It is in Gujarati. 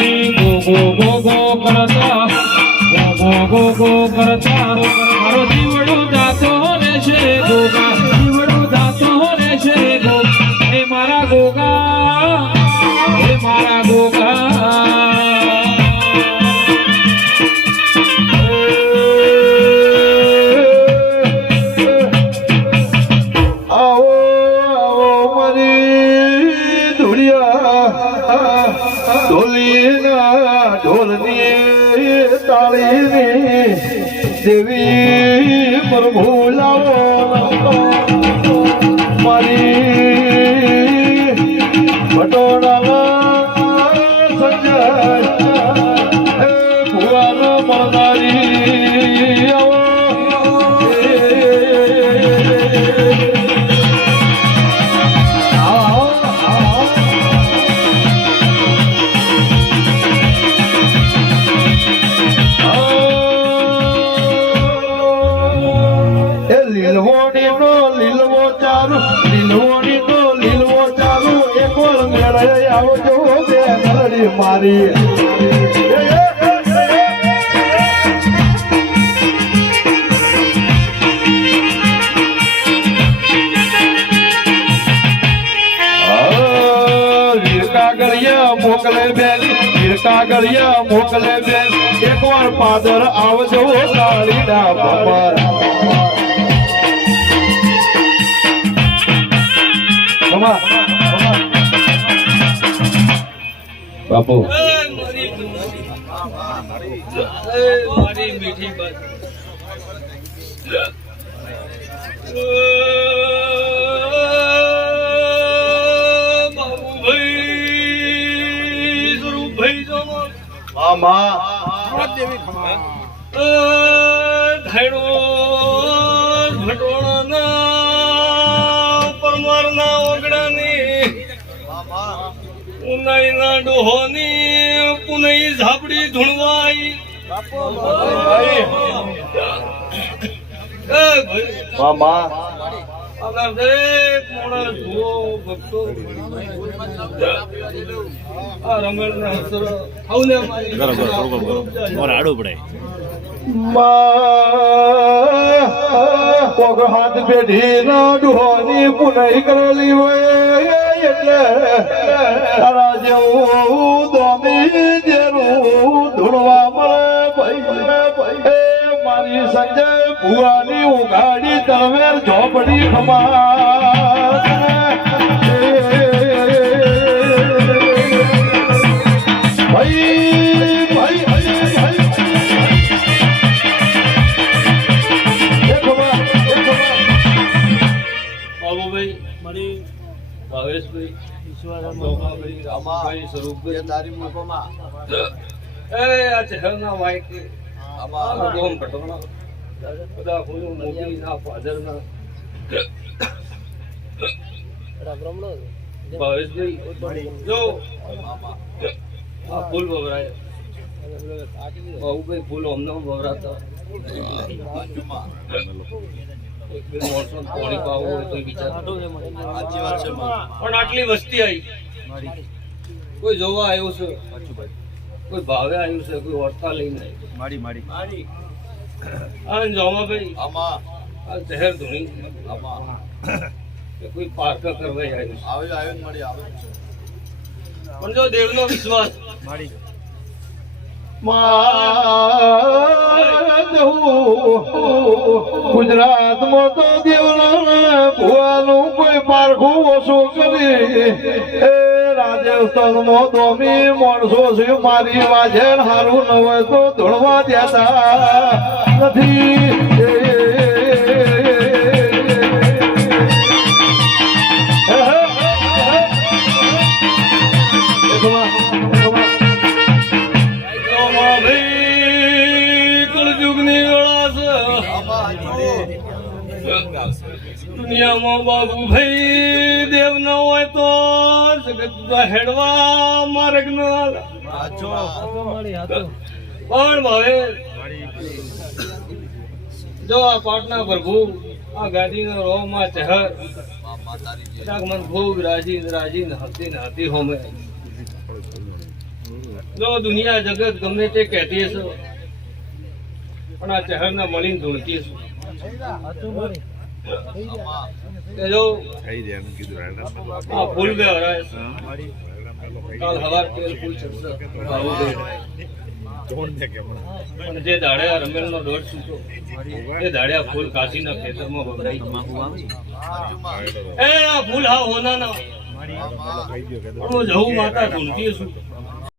go, go, go. ઢોલીના ઢોલની તાળીની દેવી પ્રભુ લાવો આવજો બે નરડી મારી. મોકલે બેન કાગળિયા મોકલે બેન. એક વાર પાદર આવજો કાળીના બાપા બાપુ. સ્વરૂપભાઈ જો ધૈડો ભટોળાના પરમારના ઓગડાની ઉનાઈના ડોહોની પુનઈ ઝાપડી ધૂણવાઈ. દરેક માણસ ભૂવો ભક્તો. હાથ પેઢી ના ડુહોની પુનઈ કરેલી હોય. એટલે તારા જેવું દોમી જેરું ધૂળવા મળે ભાઈ. મારી સંજય ભુવાની ઉઘાડી તલવેર ઝોપડી ખમા. ભાવેશભાઈ ઈશ્વરભાઈ રામાભાઈ સ્વરૂપભાઈ એ આ ચહેરના મોગીના ફાધરના ભાવેશભાઈ આ ફૂલ વવરાય ફૂલ અમને વવરાતા એક બે માણસોને પાણી પાવું હોય તો વિચાર પણ આટલી વસ્તી આવી કોઈ જોવા આવ્યો છે? કોઈ ભાવે આવ્યું છે? કોઈ વર્તા લઈને મારી આ જોમાભાઈ આ શહેર ધોની આમાં. કોઈ પાર્કા કરવા આવ્યું આવે પણ જો દેવનો વિશ્વાસ. ગુજરાતમાં તો દેવના ભુવાનું કોઈ પારખું ઓછું કરી. એ રાજસ્થાનમાં દોમી માણસો છે, મારી વાજે હારું ન હોય તો ધોળવા દેતા નથી. દુનિયામાં બાબુભાઈ દેવ ન હોય તો જગત હેડવા માર્ગ ન પણ ભાવે જો આ પાટના પ્રભુ આ ગાદીનો રોમાં ચહર મન ભોગ રાજી રાજી હતી હતી હોમે. જો દુનિયા જગત ગમે તે કહેતી હશે પણ આ ચહેરના મળીને ધૂળતી હશે. કે જો આ ફૂલ બે હરાય છે. કાલ હવાર તેલ ફૂલ ચડશે આવું બે. પણ જે દાડે આ રમેલનો દોઢ છૂટો એ દાડે ફૂલ કાશીના ખેતરમાં વવરાઈ એ આ ફૂલ હા હોના ના હું જવું માતા ધૂળતી છું.